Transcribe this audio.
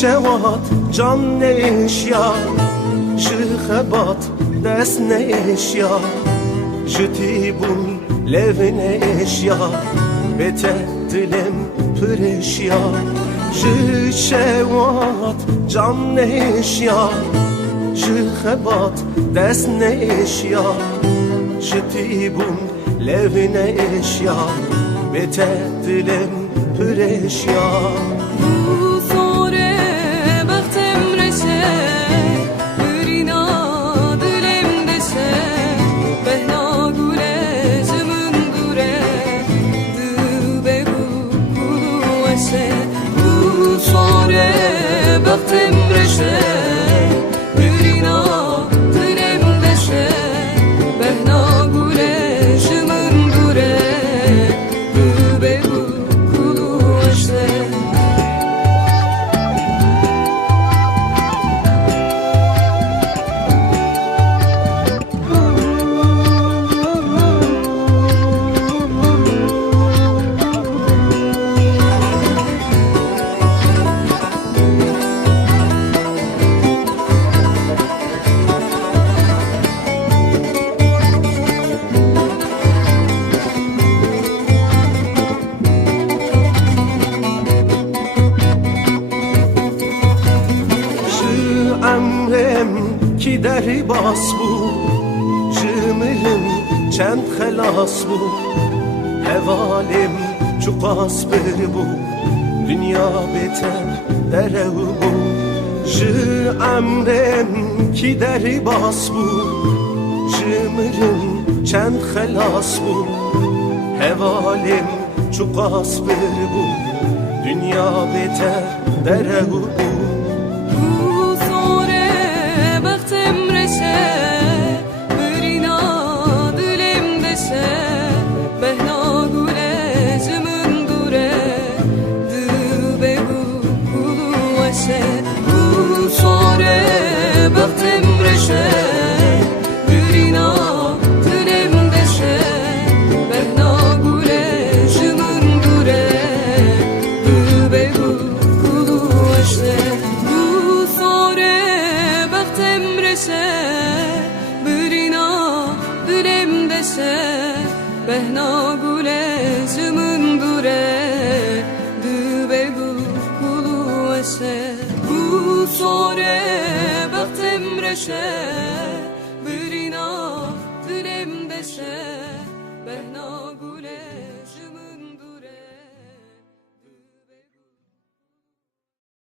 شوات جان نشیا شخبات دست نشیا جتی بون لب نشیا بته دلم پرشیا شوات جان نشیا شخبات دست نشیا جتی بون لب نشیا بته دلم پرشیا کی دری باس بود جمرم چند خلاص بود حوالم چو قاس بر بود دنیا بتر درو بود جمرم کی دری باس بود جمرم چند خلاص بود حوالم چو قاس بر بود دنیا بتر درو بود بهنا گوله زمندوره دو بگو کلو وشه بو سوره وقتم رشه